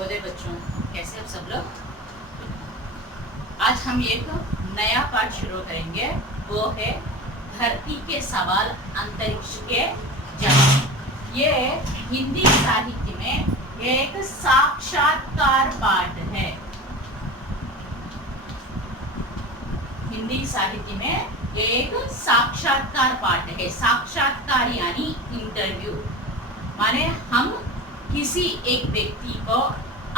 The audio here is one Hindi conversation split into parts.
शुभोदय बच्चों, कैसे आप सब लोग। आज हम एक नया पाठ शुरू करेंगे, वो है धरती के सवाल अंतरिक्ष के जवाब। ये हिंदी साहित्य में एक साक्षात्कार पाठ है। हिंदी साहित्य में एक साक्षात्कार पाठ है। साक्षात्कार यानी इंटरव्यू, माने हम किसी एक व्यक्ति को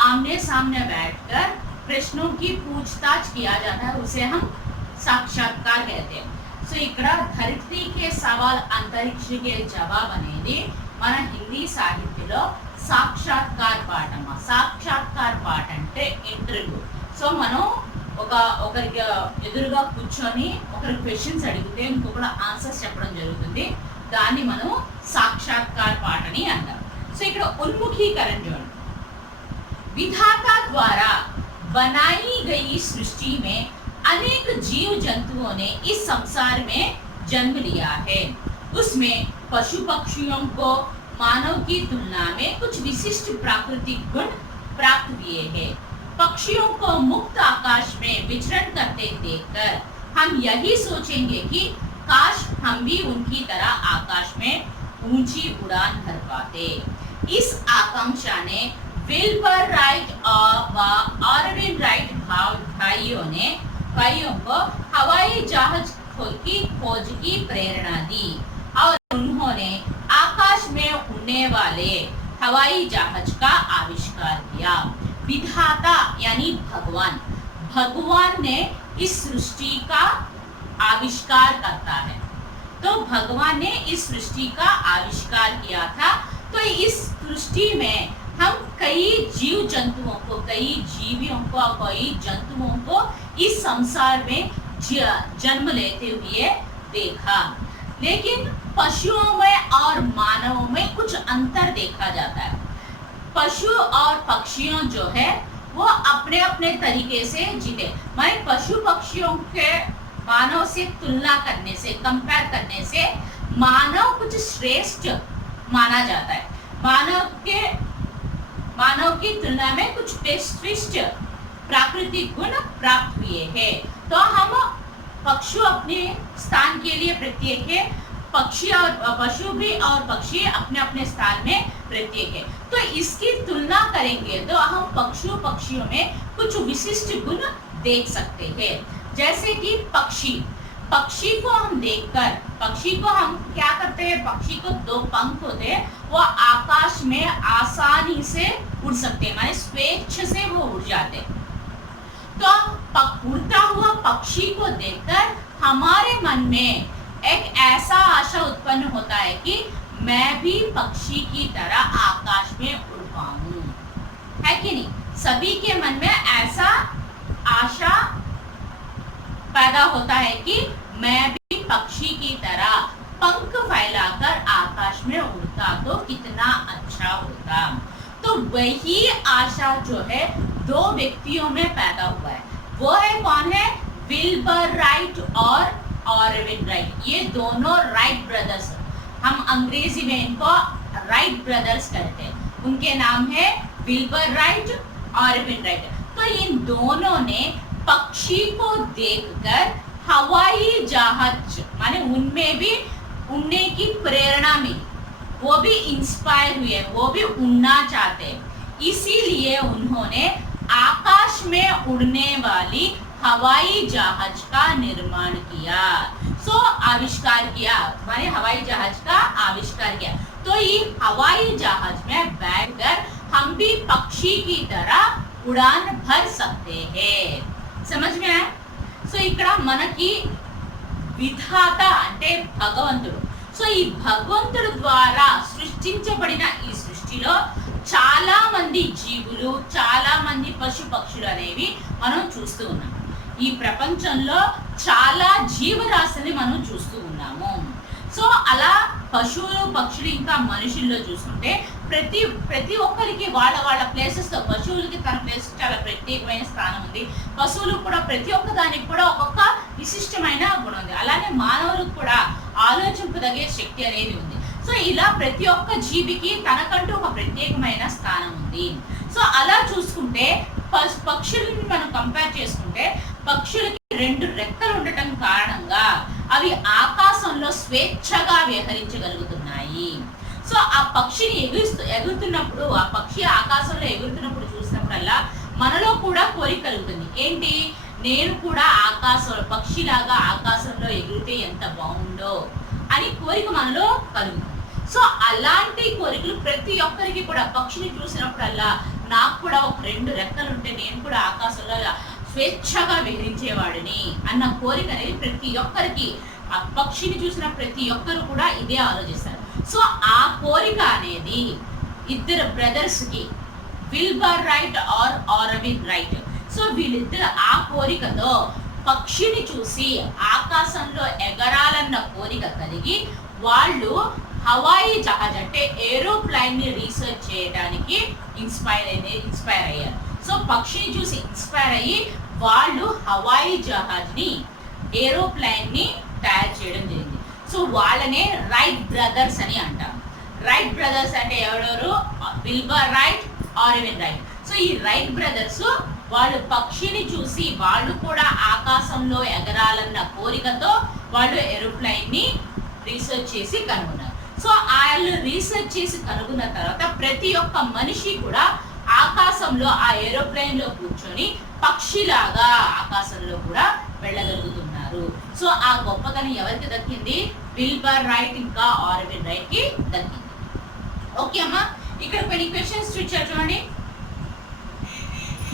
आमने सामने बैठकर प्रश्नों की पूछताछ किया जाता है, उसे हम साक्षात्कार कहते हैं। సో ఇక్కడ ధరిత్రికి సవాల్ అంతరిక్ష के జవాబు అనేది మన హిందీ సాహిత్యంలో సాక్షాత్కార పాఠం. సాక్షాత్కార పాఠ అంటే ఇంటర్వ్యూ. సో మనం ఒకరికి ఎదురుగా కూర్చొని ఒకరి క్వశ్చన్స్ అడిగితే ఇంకొకరు ఆన్సర్స్ చెప్పడం జరుగుతుంది. దాన్ని మనం సాక్షాత్కార పాఠ అని అంటాం. సో ఇక్కడ उन्मुखीकरण जो विधाता द्वारा बनाई गई सृष्टि में अनेक जीव जंतुओं ने इस संसार में जन्म लिया है. उसमें पशु पक्षियों को मानव की तुलना में कुछ विशिष्ट प्राकृतिक गुण प्राप्त हुए हैं. पक्षियों को मुक्त आकाश में विचरण करते देखकर हम यही सोचेंगे कि काश हम भी उनकी तरह आकाश में ऊंची उड़ान भर पाते. इस आकांक्षा ने विल्बर राइट और ऑरविन राइट भाइयों को हवाई जहाज की खोज की प्रेरणा दी और उन्होंने आकाश में उड़ने वाले हवाई जहाज का आविष्कार किया. विधाता यानी भगवान ने इस सृष्टि का आविष्कार करता है. तो भगवान ने इस सृष्टि का आविष्कार किया था. तो इस सृष्टि में हम कई जीव जंतुओं को, कई जीवियों को, कई जंतुओं को इस संसार में जन्म लेते हुए देखा. लेकिन पशुओं में और मानवों में कुछ अंतर देखा जाता है. पशु और पक्षियों जो है वो अपने अपने तरीके से जीते. माने पशु पक्षियों के मानव से तुलना करने से, कंपेयर करने से मानव कुछ श्रेष्ठ माना जाता है. मानव की तुलना में कुछ श्रेष्ठ प्राकृतिक गुण प्राप्त हुए हैं. तो हम पक्षु अपने स्थान के लिए प्रत्येक है, पक्षी और पशु भी और पक्षी अपने अपने स्थान में प्रत्येक है. तो इसकी तुलना करेंगे तो हम पक्षियों में कुछ विशिष्ट गुण देख सकते हैं. जैसे कि पक्षी को हम देखकर, पक्षी को हम क्या करते हैं, पक्षी को दो पंख होते हैं, वो आकाश में आसानी से उड़ सकते हैं, माने स्वेच्छ से वो उड़ जाते हैं. तो उड़ता हुआ पक्षी को देखकर हमारे मन में एक ऐसा आशा उत्पन्न होता है कि मैं भी पक्षी की तरह आकाश में उड़ पाऊं. है कि नहीं? सभी के मन में ऐसा आशा पैदा होता है कि मैं भी पक्षी की तरह पंख फैलाकर आकाश में उड़ता तो कितना अच्छा होता. तो वही आशा जो है दो व्यक्तियों में पैदा हुआ है. वो है कौन है? विल्बर राइट और ऑरविन राइट. ये दोनों राइट ब्रदर्स, हम अंग्रेजी में इनको राइट ब्रदर्स कहते हैं. उनके नाम है विल्बर राइट, ऑरविन राइट. तो इन दोनों ने पक्षी को देखकर हवाई जहाज, माने उनमें भी उड़ने की प्रेरणा मिली, वो भी इंस्पायर हुए, वो भी उड़ना चाहते. इसीलिए उन्होंने आकाश में उड़ने वाली हवाई जहाज का निर्माण किया. सो आविष्कार किया, माने हवाई जहाज का आविष्कार किया. तो ये हवाई जहाज में बैठकर हम भी पक्षी की तरह उड़ान भर सकते हैं. समझ में आया? సో ఇక్కడ మనకి విధాత అంటే భగవంతుడు. సో ఈ భగవంతుడు ద్వారా సృష్టించబడిన ఈ సృష్టిలో చాలా మంది జీవులు, చాలా మంది పశు పక్షులు అనేవి మనం చూస్తూ ఉన్నాం. ఈ ప్రపంచంలో చాలా జీవరాశిని మనం చూస్తూ ఉన్నాము. సో అలా పశువులు, పక్షులు ఇంకా మనుషుల్లో చూస్తుంటే ప్రతి ఒక్కరికి వాళ్ళ ప్లేసెస్తో, పశువులకి తన ప్లేస్ చాలా ప్రత్యేకమైన స్థానం ఉంది. పశువులకు కూడా ప్రతి ఒక్క దానికి కూడా ఒక్కొక్క విశిష్టమైన గుణం ఉంది. అలానే మానవులకు కూడా ఆలోచింపదగే శక్తి అనేది ఉంది. సో ఇలా ప్రతి ఒక్క జీవికి తనకంటూ ఒక ప్రత్యేకమైన స్థానం ఉంది. సో అలా చూసుకుంటే పక్షులని మనం కంపేర్ చేసుకుంటే పక్షులకి 2 రెక్కలు ఉండటం కారణంగా అవి ఆకాశంలో స్వేచ్ఛగా విహరించగలుగుతున్నాయి. సో ఆ పక్షిని ఎగురుతున్నప్పుడు, ఆ పక్షి ఆకాశంలో ఎగురుతున్నప్పుడు చూసినప్పుడల్లా మనలో కూడా కోరిక కలుగుతుంది. ఏంటి? నేను కూడా పక్షిలాగా ఆకాశంలో ఎగిరితే ఎంత బాగుండో అని కోరిక మనలో కలుగుతుంది. సో అలాంటి కోరికలు ప్రతి ఒక్కరికి కూడా పక్షిని చూసినప్పుడల్లా నాకు కూడా ఒక 2 రెక్కలు ఉంటే నేను కూడా ఆకాశంలో స్వేచ్ఛగా విహరించేవాడిని అన్న కోరిక అనేది ప్రతి ఒక్కరికి, ఆ పక్షిని చూసిన ప్రతి ఒక్కరు కూడా ఇదే ఆలోచిస్తారు. సో ఆ కోరిక అనేది ఇద్దరు బ్రదర్స్ కి, Wilbur Wright or Orville Wright, so వీళ్ళిద్దరు ఆ కోరికతో పక్షిని చూసి ఆకాశంలో ఎగరాలన్న కోరిక కలిగి వాళ్ళు హవాయి జహాజ్ అంటే ఏరోప్లైన్ ని రీసెర్చ్ చేయడానికి ఇన్స్పైర్ అయ్యారు. సో పక్షిని చూసి ఇన్స్పైర్ అయ్యి వాళ్ళు హవాయి జహాజ్ ని, ఏరోప్లైన్ ని తయారు చేయడం జరిగింది. సో వాళ్ళనే రైట్ బ్రదర్స్ అని అంటారు. రైట్ బ్రదర్స్ అంటే ఎవరెవరు? Wilbur Wright, Orville Wright. So ఈ రైట్ బ్రదర్స్ వాళ్ళు పక్షిని చూసి వాళ్ళు కూడా ఆకాశంలో ఎగరాలన్న కోరికతో వాళ్ళు ఏరోప్లైన్ ని రీసెర్చ్ చేసి కనుగొన్నారు. సో వాళ్ళు రీసెర్చ్ చేసి కనుగొన్న తర్వాత ప్రతి ఒక్క మనిషి కూడా ఆకాశంలో ఆ ఏరోప్లైన్ లో కూర్చొని పక్షిలాగా ఆకాశంలో కూడా వెళ్ళగలుగుతున్నారు. సో ఆ గొప్పతనం ఎవరికి దక్కింది? విల్బర్ రైట్ ఇంకా ఆరవిన్ రైట్ కి దక్కింది. ఓకే అమ్మా, ఇక్కడ కొన్ని క్వశ్చన్స్ ఇచ్చారు చూడండి.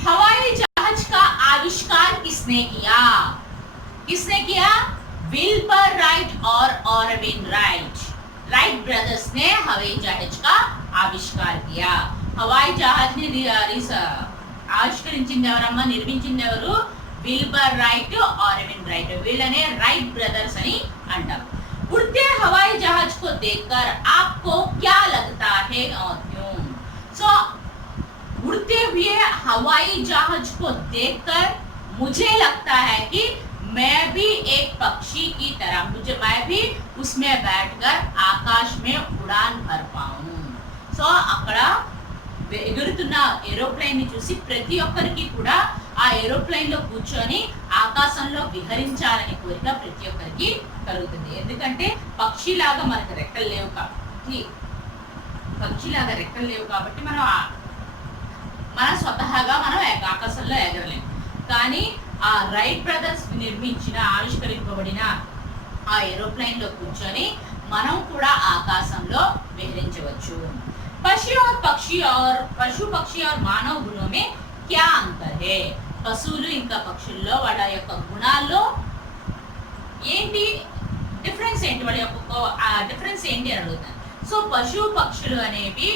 हवाई जहाज का आविष्कार किसने किया? विल्बर राइट और ऑरविन राइट. राइट ब्रदर्स ने हवाई जहाज का आविष्कार किया. हवाई जहाज ने ఆవిష్కరించింది ఎవరమ్మా? నిర్మించింది ఎవరు? Wilbur Wright, Orville Wright. వీళ్ళనే రైట్ బ్రదర్స్ అని అంటారు. उड़ते हवाई जहाज को देखकर आपको क्या लगता है और क्यों? सो उड़ते हुए हवाई जहाज को देखकर मुझे लगता है कि मैं भी एक पक्षी की तरह, मैं भी उसमें बैठकर आकाश में उड़ान भर पाऊं. సో అక్కడ ఎగురుతున్న ఏరోప్లేన్ ని చూసి ప్రతి ఒక్కరికి కూడా ఆ ఏరోప్లేన్ లో కూర్చొని ఆకాశంలో విహరించాలని కోరిక ప్రతి ఒక్కరికి కలుగుతుంది. ఎందుకంటే పక్షిలాగా మనకు రెక్కలు లేవు కాబట్టి మన స్వతహాగా మనం ఆకాశంలో ఎగరలేం. కానీ ఆ రైట్ బ్రదర్స్ ఆవిష్కరింపబడిన ఆ ఏరోప్లేన్ లో కూర్చొని మనం కూడా ఆకాశంలో విహరించవచ్చు. పశు పక్షి और మానవ గుణం में क्या अंतर है? పశువులు ఇంకా పక్షుల్లో వాళ్ళ యొక్క గుణాల్లో ఏంటి డిఫరెన్స్ ఏంటి? వాళ్ళ యొక్క డిఫరెన్స్ ఏంటి అని అడుగుతాను. సో పక్షులు అనేవి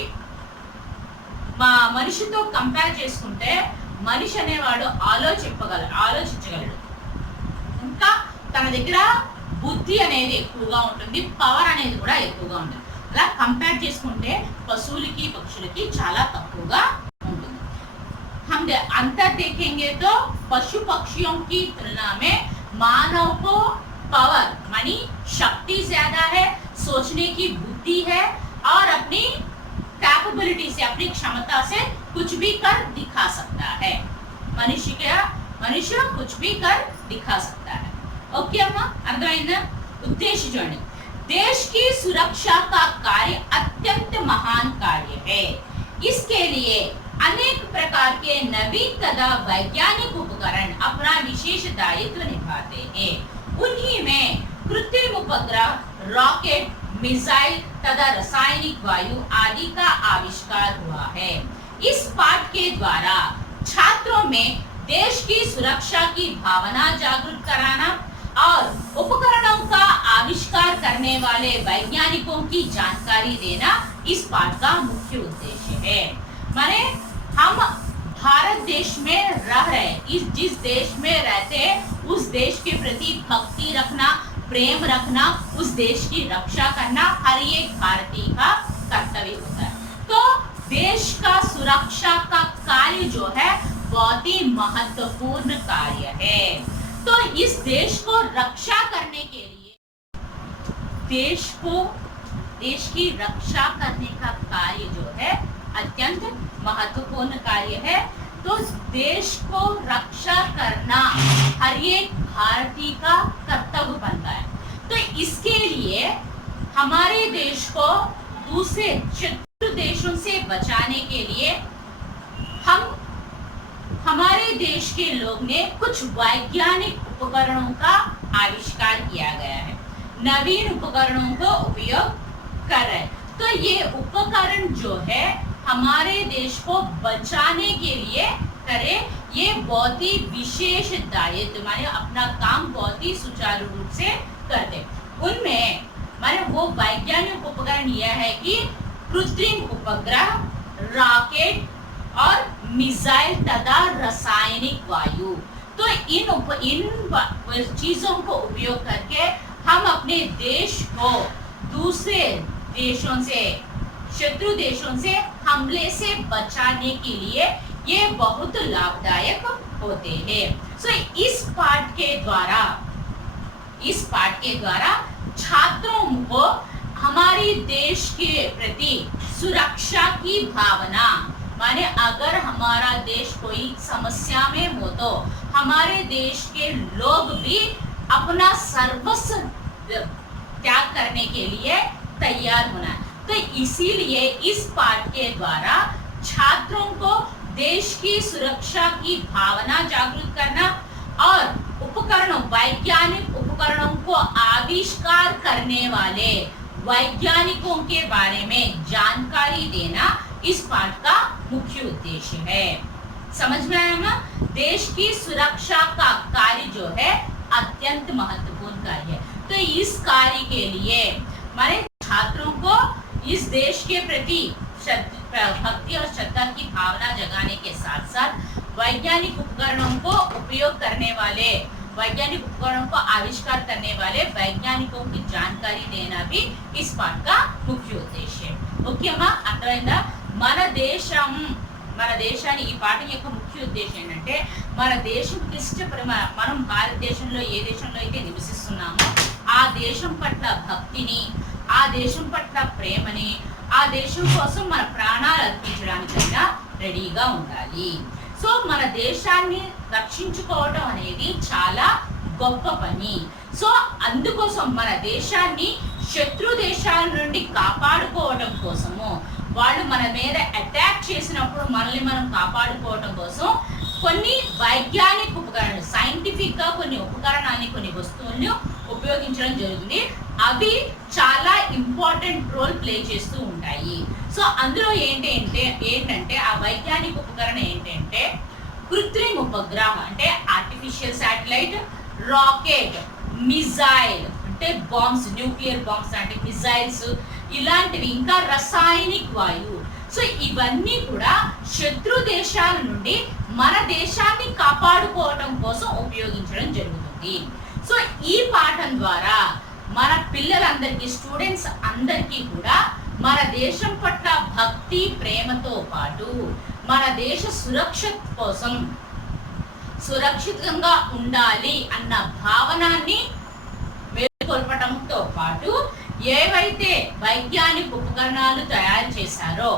మనిషితో కంపేర్ చేసుకుంటే మనిషి అనేవాడు ఆలోచించగలడు. ఇంకా తన దగ్గర బుద్ధి అనేది ఎక్కువగా ఉంటుంది, పవర్ అనేది కూడా ఎక్కువగా ఉంటుంది. అలా కంపేర్ చేసుకుంటే పశువులకి పక్షులకి చాలా తక్కువగా ఉంటుంది. हम अंतर देखेंगे तो पशु पक्षियों की तुलना में मानव को पावर मानी शक्ति ज्यादा है, सोचने की बुद्धि है और अपनी कैपेबिलिटी से, अपनी क्षमता से कुछ भी कर दिखा सकता है. मनुष्य कुछ भी कर दिखा सकता है. ओके अम्मा, अर्थమైందా? उद्देश्य जोड़ने, देश की सुरक्षा का कार्य अत्यंत महान कार्य है. इसके लिए अनेक प्रकार के नवीन तथा वैज्ञानिक उपकरण अपना विशेष दायित्व निभाते हैं. उन्हीं में कृत्रिम उपग्रह, रॉकेट, मिसाइल तथा रासायनिक वायु आदि का आविष्कार हुआ है. इस पाठ के द्वारा छात्रों में देश की सुरक्षा की भावना जागृत कराना और उपकरणों का आविष्कार करने वाले वैज्ञानिकों की जानकारी देना इस पाठ का मुख्य उद्देश्य है. माने हम भारत देश में रह रहे, जिस देश में रहते हैं उस देश के प्रति भक्ति रखना, प्रेम रखना, उस देश की रक्षा करना हर एक भारतीय का कर्तव्य होता है. तो देश का सुरक्षा का कार्य जो है बहुत ही महत्वपूर्ण कार्य है. तो इस देश को रक्षा करने के लिए देश की रक्षा करने का कार्य जो है अत्यंत महत्वपूर्ण कार्य है। तो देश को रक्षा करना हर एक भारतीय का कर्तव्य बनता है। तो इसके लिए हमारे देश को दूसरे शत्रु देशों से बचाने के लिए हमारे देश के लोग ने कुछ वैज्ञानिक उपकरणों का आविष्कार किया गया है, नवीन उपकरणों को उपयोग कर रहे हैं। तो ये उपकरण जो है हमारे देश को बचाने के लिए करे, ये बहुत ही विशेष दायित्व माने अपना काम बहुत ही सुचारू रूप से करते। उनमें माने वो वैज्ञानिक उपकरण यह है कि कृत्रिम उपग्रह, रॉकेट और मिसाइल तथा रासायनिक वायु। तो इन चीजों को उपयोग करके हम अपने देश को दूसरे देशों से, शत्रु देशों से हमले से बचाने के लिए ये बहुत लाभदायक होते हैं। सो इस पाठ के द्वारा छात्रों को हमारी देश के प्रति सुरक्षा की भावना, माने अगर हमारा देश कोई समस्या में हो तो हमारे देश के लोग भी अपना सर्वस्व त्याग करने के लिए तैयार होना है। तो इसीलिए इस पाठ के द्वारा छात्रों को देश की सुरक्षा की भावना जागृत करना और वैज्ञानिक उपकरणों को आविष्कार करने वाले वैज्ञानिकों के बारे में जानकारी देना इस पाठ का मुख्य उद्देश्य है। समझ में आया ना? देश की सुरक्षा का कार्य जो है अत्यंत महत्वपूर्ण कार्य है। तो इस कार्य के लिए हमारे छात्रों को इस देश के प्रति भक्ति और श्रद्धा की भावना जगाने के साथ साथ वैज्ञानिक उपकरणों को उपयोग करने वाले, वैज्ञानिक उपकरणों को आविष्कार करने वाले वैज्ञानिकों की जानकारी देना भी इस पाठ का मुख्य उद्देश्य है। ఓకే అమ్మా, అర్థమైందా? మన దేశాన్ని ఈ పాఠం యొక్క ముఖ్య ఉద్దేశం ఏంటంటే మన దేశం మనం భారతదేశంలో ఏ దేశంలో అయితే నివసిస్తున్నామో ఆ దేశం పట్ల భక్తిని, ఆ దేశం పట్ల ప్రేమని, ఆ దేశం కోసం మన ప్రాణాలు అర్పించడానికైనా రెడీగా ఉండాలి. సో మన దేశాన్ని రక్షించుకోవడం అనేది చాలా గొప్ప పని. సో అందుకోసం మన దేశాన్ని శత్రు దేశాల నుండి కాపాడుకోవడం కోసము, వాళ్ళు మన మీద అటాక్ చేసినప్పుడు మనల్ని మనం కాపాడుకోవడం కోసం కొన్ని వైజ్ఞానిక ఉపకరణాలు, సైంటిఫిక్ గా కొన్ని ఉపకరణాన్ని, కొన్ని వస్తువులను ఉపయోగించడం జరుగుతుంది. అవి చాలా ఇంపార్టెంట్ రోల్ ప్లే చేస్తూ ఉంటాయి. సో అందులో ఏంటంటే ఆ వైజ్ఞానిక ఉపకరణం ఏంటంటే కృత్రిమ ఉపగ్రహం అంటే ఆర్టిఫిషియల్ శాటిలైట్, రాకెట్, మిసైల్ అంటే బాంబ్స్, న్యూక్లియర్ బాంబ్స్ అంటే మిసైల్స్ ఇలాంటివి, ఇంకా రసాయనిక వాయువు. సో ఇవన్నీ కూడా శత్రు దేశాల నుండి మన దేశాన్ని కాపాడుకోవడం కోసం ఉపయోగించడం జరుగుతుంది. సో ఈ పాఠం ద్వారా మన పిల్లలందరికీ, స్టూడెంట్స్ అందరికీ కూడా మన దేశం పట్ల భక్తి ప్రేమతో పాటు మన దేశ సురక్షిత కోసం సురక్షితంగా ఉండాలి అన్న భావనాన్ని మేల్కొల్పడంతో పాటు ఏవైతే వైజ్ఞానిక ఉపకరణాలు తయారు చేశారో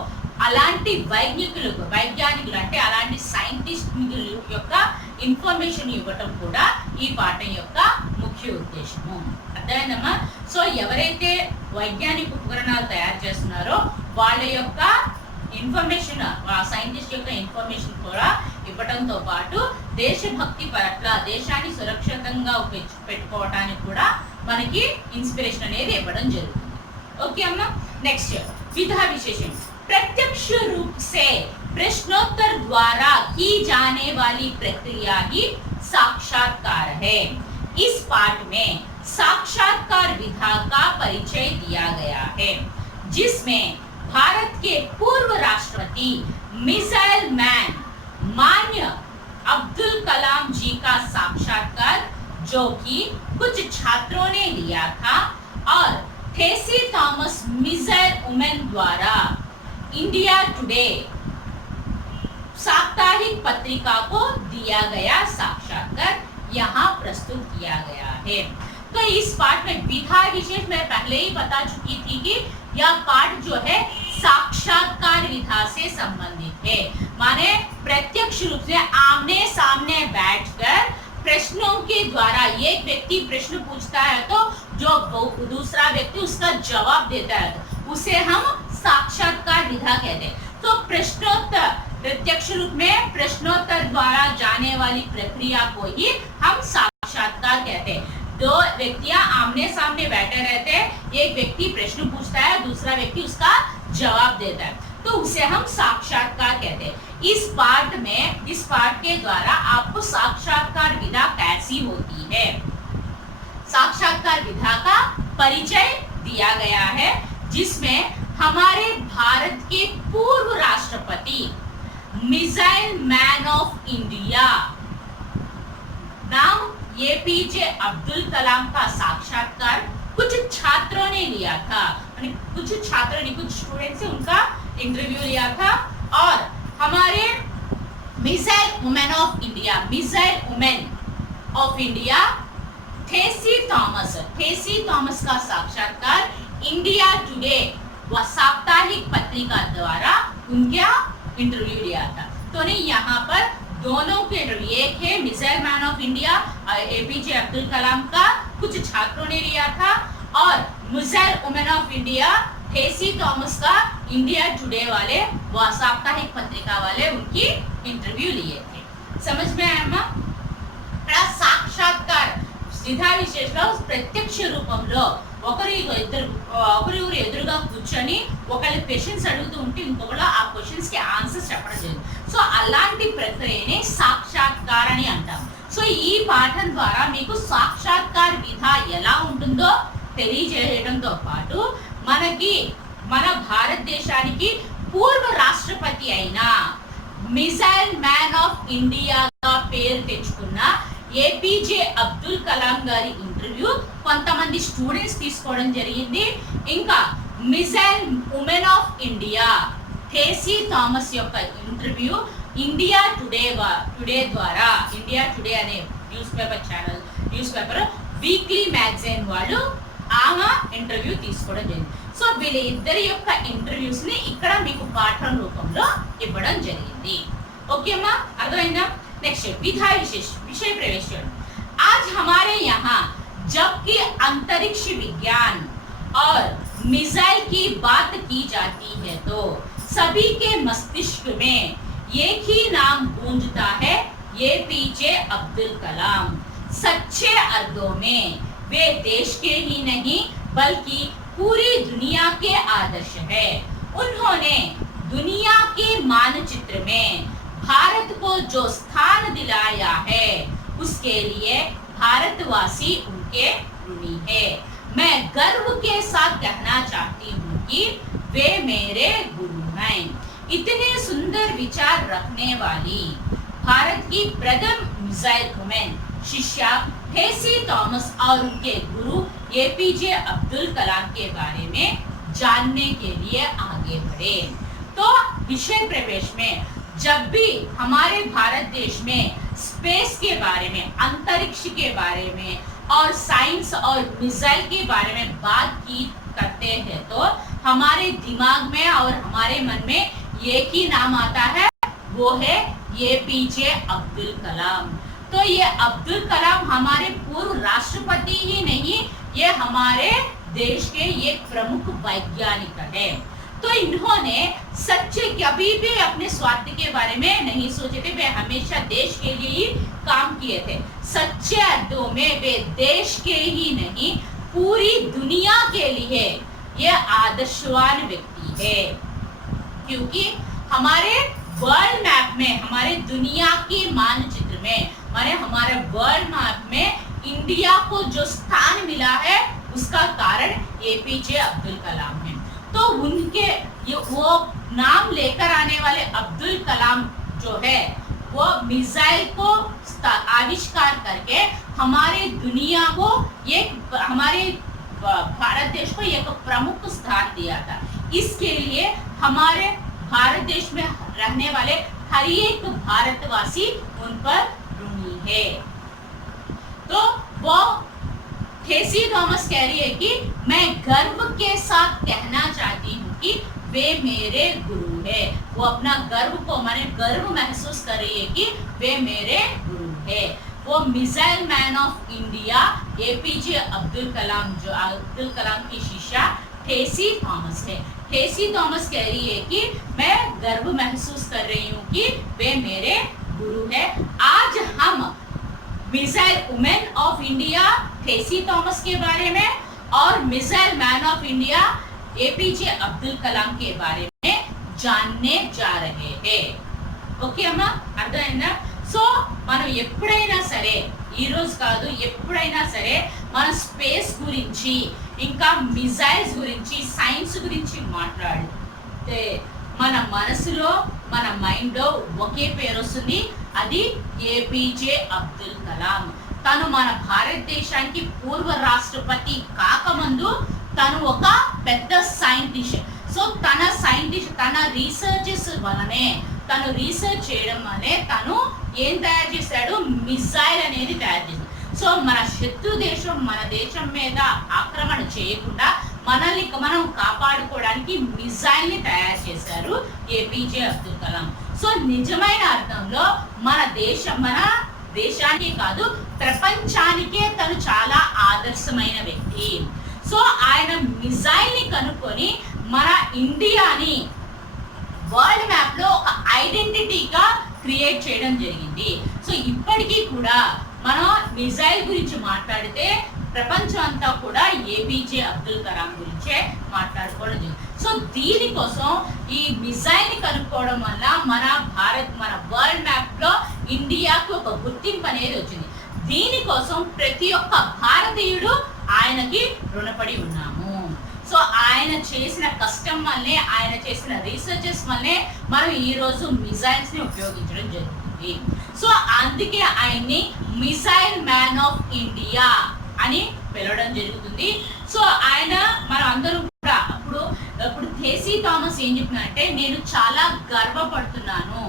అలాంటి వైజ్ఞానికులు అంటే అలాంటి సైంటిస్టుల యొక్క ఇన్ఫర్మేషన్ ఇవ్వటం కూడా ఈ పాఠం యొక్క ముఖ్య ఉద్దేశము. అర్థమైందమ్మా? సో ఎవరైతే వైజ్ఞానిక ఉపకరణాలు తయారు చేస్తున్నారో వాళ్ళ యొక్క ఇన్ఫర్మేషన్, సైంటిస్ట్ యొక్క ఇన్ఫర్మేషన్ కూడా ఇవ్వడంతో పాటు దేశభక్తి పట్ల, దేశాన్ని సురక్షితంగా పెట్టుకోవడానికి కూడా మనకి ఇన్స్పిరేషన్ అనేది ఇవ్వడం జరుగుతుంది. ఓకే అమ్మా? నెక్స్ట్ विधा विशेषण प्रत्यक्ष रूप से प्रश्नोत्तर द्वारा की जाने वाली प्रक्रिया ही साक्षात्कार है. इस पाठ में साक्षात्कार विधा का परिचय दिया गया है, जिसमें भारत के पूर्व राष्ट्रपति मिसाइल मैन मान्य अब्दुल कलाम जी का साक्षात्कार, जो कि कुछ छात्रों ने लिया था, और थेसी थॉमस मिसाइल वुमेन द्वारा इंडिया टुडे साप्ताहिक पत्रिका को दिया गया साक्षात्कार यहाँ प्रस्तुत किया गया है. तो इस पाठ में विधा विशेष मैं पहले ही बता चुकी थी कि यह पाठ जो है साक्षात्कार विधा से संबंधित है। माने प्रत्यक्ष रूप से आमने सामने बैठकर प्रश्नों के द्वारा एक व्यक्ति प्रश्न पूछता है तो जो दूसरा व्यक्ति उसका जवाब देता है उसे हम साक्षात्कार विधा कहते हैं। तो प्रश्नोत्तर प्रत्यक्ष रूप में प्रश्नोत्तर द्वारा जाने वाली प्रक्रिया को ही हम साक्षात्कार कहते हैं। दो व्यक्तियां आमने सामने बैठे रहते हैं, एक व्यक्ति प्रश्न पूछता है, दूसरा व्यक्ति उसका जवाब देता है, तो उसे हम साक्षात्कार कहते हैं। इस पाठ के द्वारा आपको साक्षात्कार विधा कैसी होती है, साक्षात्कार विधा का परिचय दिया गया है, जिसमें हमारे भारत के पूर्व राष्ट्रपति मिसाइल मैन ऑफ इंडिया नाम एपीजे अब्दुल कलाम का साक्षात्कार कुछ छात्रों ने लिया था, कुछ स्टूडेंट्स से उनका इंटरव्यू लिया था। और हमारे missile women of India Tessy Thomas का साक्षात्कार इंडिया टुडे व साप्ताहिक पत्रिका द्वारा उनका इंटरव्यू लिया था। तो नहीं, यहाँ पर दोनों के इंटरव्यू, एक है missile man of India APJ Abdul Kalam का कुछ छात्रों ने लिया था, और missile women of India Tessy Thomas का इंडिया टुडे वाले व साप्ताहिक पत्रिका वाले उनकी इंटरव्यू लिए थे। समझ में आया मां? సాక్షాత్కార విధా విశేషంలో ప్రత్యక్ష రూపంలో ఒకరు ఎదురుగా కూర్చొని ఒకళ్ళు క్వశ్చన్స్ అడుగుతూ ఉంటే ఇంకొకళ్ళు ఆ క్వశ్చన్స్ కి ఆన్సర్స్ చెప్పడం జరిగింది. సో అలాంటి ప్రక్రియనే సాక్షాత్కార అని అంటాం. సో ఈ పాఠం ద్వారా మీకు సాక్షాత్కార విధా ఎలా ఉంటుందో తెలియజేయడంతో పాటు మన భారతదేశానికి పూర్వ రాష్ట్రపతి అయిన మిసైల్ మ్యాన్ ఆఫ్ ఇండియాగా పేరు తెచ్చుకున్న ఏపీజే అబ్దుల్ కలాం గారి ఇంటర్వ్యూ కొంతమంది స్టూడెంట్స్ తీసుకోవడం జరిగింది. ఇంకా missile women of India Tessy Thomas యొక్క ఇంటర్వ్యూ ఇండియా టుడే ద్వారా, ఇండియా టుడే అనే న్యూస్ పేపర్ వీక్లీ మ్యాగజైన్ వాళ్ళు ఆమె ఇంటర్వ్యూ తీసుకోవడం జరిగింది. సో వీళ్ళ ఇద్దరి యొక్క ఇంటర్వ్యూస్ ని ఇక్కడ మీకు పాఠం రూపంలో ఇవ్వడం జరిగింది. ఓకేమా, అర్థమైందా? नेक्स्ट विषय प्रवेश। आज हमारे यहाँ जबकि अंतरिक्ष विज्ञान और मिसाइल की बात की जाती है तो सभी के मस्तिष्क में एक ही नाम गूंजता है, एपीजे अब्दुल कलाम। सच्चे अर्थों में वे देश के ही नहीं बल्कि पूरी दुनिया के आदर्श है। उन्होंने दुनिया के मानचित्र में भारत को जो स्थान दिलाया है उसके लिए भारतवासी उनके ऋणी है। मैं गर्व के साथ कहना चाहती हूँ कि वे मेरे गुरु हैं। इतने सुंदर विचार रखने वाली भारत की प्रथम मिसाइल वुमेन शिष्या थेसी थॉमस और उनके गुरु एपीजे अब्दुल कलाम के बारे में जानने के लिए आगे बढ़े। तो विषय प्रवेश में जब भी हमारे भारत देश में स्पेस के बारे में, अंतरिक्ष के बारे में और साइंस और मिसाइल के बारे में बात की करते हैं तो हमारे दिमाग में और हमारे मन में एक ही नाम आता है, वो है एपीजे अब्दुल कलाम। तो ये अब्दुल कलाम हमारे पूर्व राष्ट्रपति ही नहीं, ये हमारे देश के एक प्रमुख वैज्ञानिक है। तो इन्होंने सच्चे कभी भी अपने स्वार्थ के बारे में नहीं सोचे थे, वे हमेशा देश के लिए ही काम किए थे। सच्चे अर्थों में वे देश के ही नहीं पूरी दुनिया के लिए ये आदर्शवान व्यक्ति है, क्योंकि हमारे वर्ल्ड मैप में, हमारे दुनिया के मानचित्र में, हमारे वर्ल्ड मैप में इंडिया को जो स्थान मिला है उसका कारण एपीजे अब्दुल कलाम है। तो उनके वो नाम लेकर आने वाले अब्दुल कलाम जो है वो मिसाइल को आविष्कार करके हमारे दुनिया को हमारे भारत देश को एक प्रमुख स्थान दिया था। इसके लिए हमारे भारत देश में रहने वाले हर एक भारतवासी उन पर ऋणी है। तो वो थेसी थॉमस कह रही है कि मैं गर्व के साथ कहना चाहती हूँ कि वे मेरे गुरु है। वो अपना गर्व को माने गर्व महसूस कर रही है कि वे मेरे गुरु है। वो missile man of India APJ Abdul Kalam, जो अब्दुल कलाम की शिष्या ठेसी थॉमस है। ठेसी थॉमस कह रही है कि मैं गर्व महसूस कर रही हूँ कि वे मेरे गुरु है। आज हम missile women of India Tessy Thomas के बारे में और missile man of India APJ Abdul Kalam के बारे में जानने जा रहे हैं। ఓకే అమ్మా, అర్థమైందా? సో మనం ఎప్పుడైనా సరే, ఈ రోజు కాదు ఎప్పుడైనా సరే మన స్పేస్ గురించి ఇంకా మిజైల్స్ గురించి సైన్స్ గురించి మాట్లాడితే మన మనసులో మన మైండ్లో ఒకే పేరు వస్తుంది, అది ఏపీజే అబ్దుల్ కలాం. తను మన భారతదేశానికి పూర్వ రాష్ట్రపతి కాకముందు తను ఒక పెద్ద సైంటిస్ట్. సో తన రీసెర్చెస్ వలనే, తను రీసెర్చ్ చేయడం వల్లే తను ఏం తయారు చేశాడు, మిసైల్ అనేది తయారు చేశాడు. సో మన శత్రు దేశం మన దేశం మీద ఆక్రమణ చేయకుండా మనల్ని మనం కాపాడుకోవడానికి మిసైల్ని తయారు చేశారు ఏపీజే అబ్దుల్ కలాం. సో నిజమైన అర్థంలో మన దేశానికి కాదు ప్రపంచానికే తను చాలా ఆదర్శమైన వ్యక్తి. సో ఆయన మిసైల్ని కనుక్కొని మన ఇండియాని వరల్డ్ మ్యాప్ లో ఒక ఐడెంటిటీగా క్రియేట్ చేయడం జరిగింది. సో ఇప్పటికీ కూడా మనం మిసైల్ గురించి మాట్లాడితే ప్రపంచం అంతా కూడా ఏపీజే అబ్దుల్ కలాం గురించే మాట్లాడుకోవడం జరిగింది. సో దీనికోసం ఈ మిసైల్ ని కనుక్కోవడం వల్ల మన వరల్డ్ మ్యాప్ లో ఇండియాకి ఒక గుర్తింపు అనేది వచ్చింది. దీనికోసం ప్రతి ఒక్క భారతీయుడు ఆయనకి రుణపడి ఉన్నాము. సో ఆయన చేసిన కష్టం వల్లే, ఆయన చేసిన రీసెర్చెస్ వల్లే మనం ఈ రోజు మిసైల్స్ ని ఉపయోగించడం జరుగుతుంది. సో అందుకే ఆయన్ని మిసైల్ మ్యాన్ ఆఫ్ ఇండియా అని పిలవడం జరుగుతుంది. సో ఆయన మనం అందరూ కూడా ఇప్పుడు ఠేసీ థామస్ ఏం చెప్తున్నారంటే, నేను చాలా గర్వపడుతున్నాను,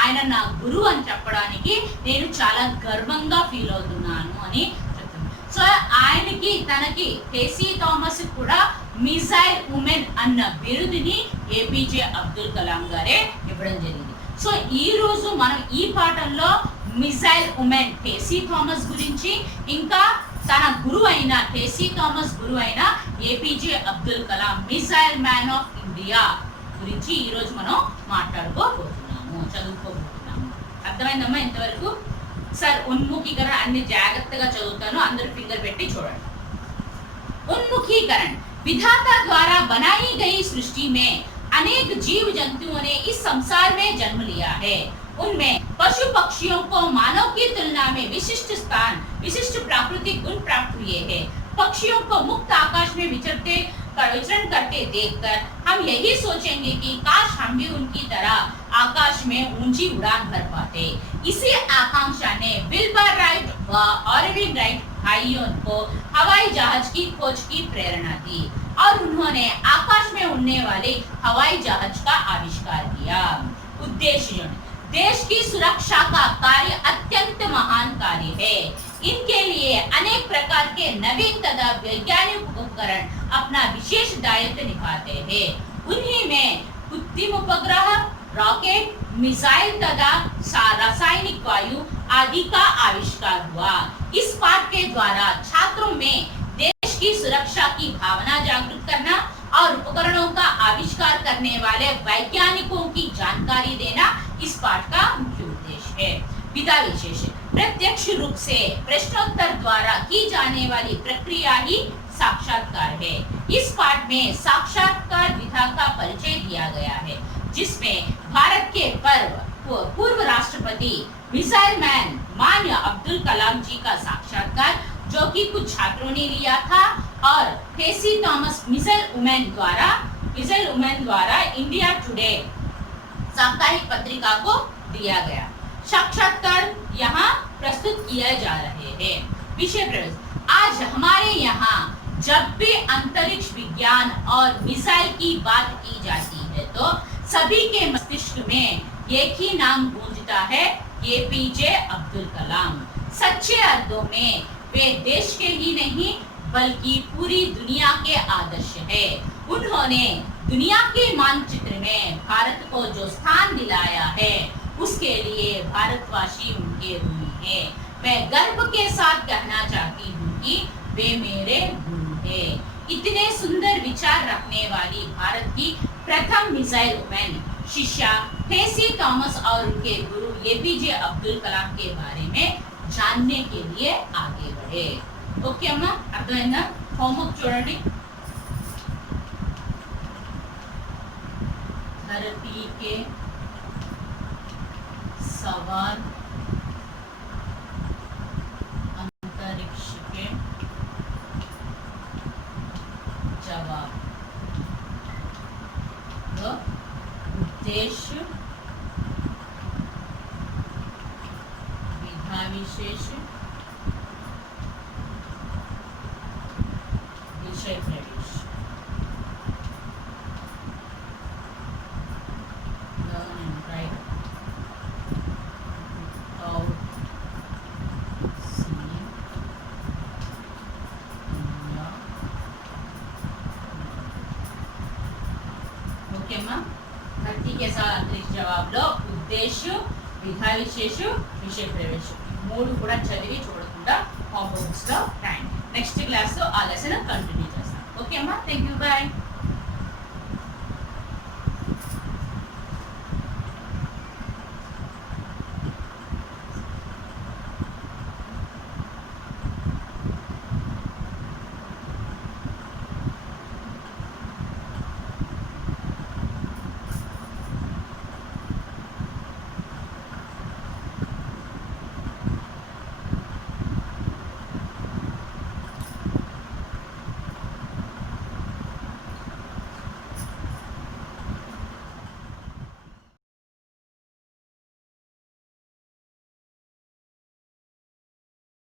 ఆయన నా గురువు అని చెప్పడానికి నేను చాలా గర్వంగా ఫీల్ అవుతున్నాను అని చెప్తున్నాను. సో తనకి ఠేసీ థామస్ కూడా మిసైల్ ఉమెన్ అన్న బిరుదుని ఏపీజే అబ్దుల్ కలాం గారే ఇవ్వడం జరిగింది. సో ఈ రోజు మనం ఈ పాఠంలో మిసైల్ ఉమెన్ ఠేసీ థామస్ గురించి, ఇంకా తన గురువు అయిన ఠేసీ థామస్ గురువు అయిన APJ Abdul Kalam missile man of India గురించి ఈ రోజు మనం మాట్లాడుకోబోతున్నాము, చదువుకోబోతున్నాము. అర్థమైందమ్మా ఇంతవరకు? సార్ ఉన్ముఖీకరణ అన్ని జాగ్రత్తగా చదువుతాను, అందరూ ఫింగర్ పెట్టి చూడండి. उन्मुखीकरण विधाता द्वारा बनाई गई सृष्टि में अनेक जीव जंतुओं ने इस संसार में जन्म लिया है। उनमें पशु पक्षियों को मानव की तुलना में विशिष्ट स्थान, विशिष्ट प्राकृतिक गुण प्राप्त हुए हैं। पक्षियों को मुक्त आकाश में विचरण करते देखकर हम यही सोचेंगे कि काश हम भी उनकी तरह आकाश में ऊंची उड़ान भर पाते। इसी आकांक्षा ने विल्बर राइट व ऑरविन राइट भाइयों को हवाई जहाज की खोज की प्रेरणा दी और उन्होंने आकाश में उड़ने वाले हवाई जहाज का आविष्कार किया। उद्देश्य देश की सुरक्षा का कार्य अत्यंत महान कार्य है। इनके लिए अनेक प्रकार के नवीन तथा वैज्ञानिक उपकरण अपना विशेष दायित्व निभाते हैं। उन्हीं में कृत्रिम उपग्रह, रॉकेट, मिसाइल तथा रासायनिक वायु आदि का आविष्कार हुआ। इस पाठ के द्वारा छात्रों में देश की सुरक्षा की भावना जागृत करना और उपकरणों का आविष्कार करने वाले वैज्ञानिकों की जानकारी देना इस पाठ का मुख्य उद्देश्य है। विधा विशेष प्रत्यक्ष रूप से प्रश्नोत्तर द्वारा की जाने वाली प्रक्रिया ही साक्षात्कार है। इस पाठ में साक्षात्कार विधा का परिचय दिया गया है, जिसमें भारत के पूर्व राष्ट्रपति मिसाइल मैन माननीय अब्दुल कलाम जी का साक्षात्कार जो कि कुछ छात्रों ने लिया था, और ठेसी थॉमस मिसाइल वुमेन द्वारा इंडिया टुडे साप्ताहिक पत्रिका को दिया गया। साक्षात्कार यहाँ प्रस्तुत किए जा रहे हैं। विषय प्रवेश आज हमारे यहाँ जब भी अंतरिक्ष विज्ञान और मिसाइल की बात की जाती है तो सभी के मस्तिष्क में एक ही नाम गूंजता है, एपीजे अब्दुल कलाम। सच्चे अर्थों में वे देश के ही नहीं बल्कि पूरी दुनिया के आदर्श है। उन्होंने दुनिया के मानचित्र में भारत को जो स्थान दिलाया है उसके लिए भारतवासी उनके ऋणी हैं। मैं गर्व के साथ कहना चाहती हूँ कि वे मेरे गुरु हैं। इतने सुंदर विचार रखने वाली भारत की प्रथम मिसाइल वुमेन शिष्या टेसी थॉमस और उनके गुरु एपीजे अब्दुल कलाम के बारे में जानने के लिए आगे बढ़े। ओके अम्मा, అర్థమైందా? होमवर्क చూడండి। धरती के सवाल, अंतरिक्ष के जवाब, उद्देश्य, विधा विशेष, विषय प्रवेश। Learn and write without seeing India। Okay माँ, धरती के साथ अंतरिक्ष జవాబులో ఉద్దేశ్య, విధా విశేష, విషయ ప్రవేశ మూడు కూడా చదివి చూడకుండా హోంవర్క్స్ లో రాయండి। నెక్స్ట్ క్లాస్ లో ఆ లెసన్ కంటిన్యూ చేస్తాం। ఓకే అమ్మా, థ్యాంక్ యూ, బాయ్।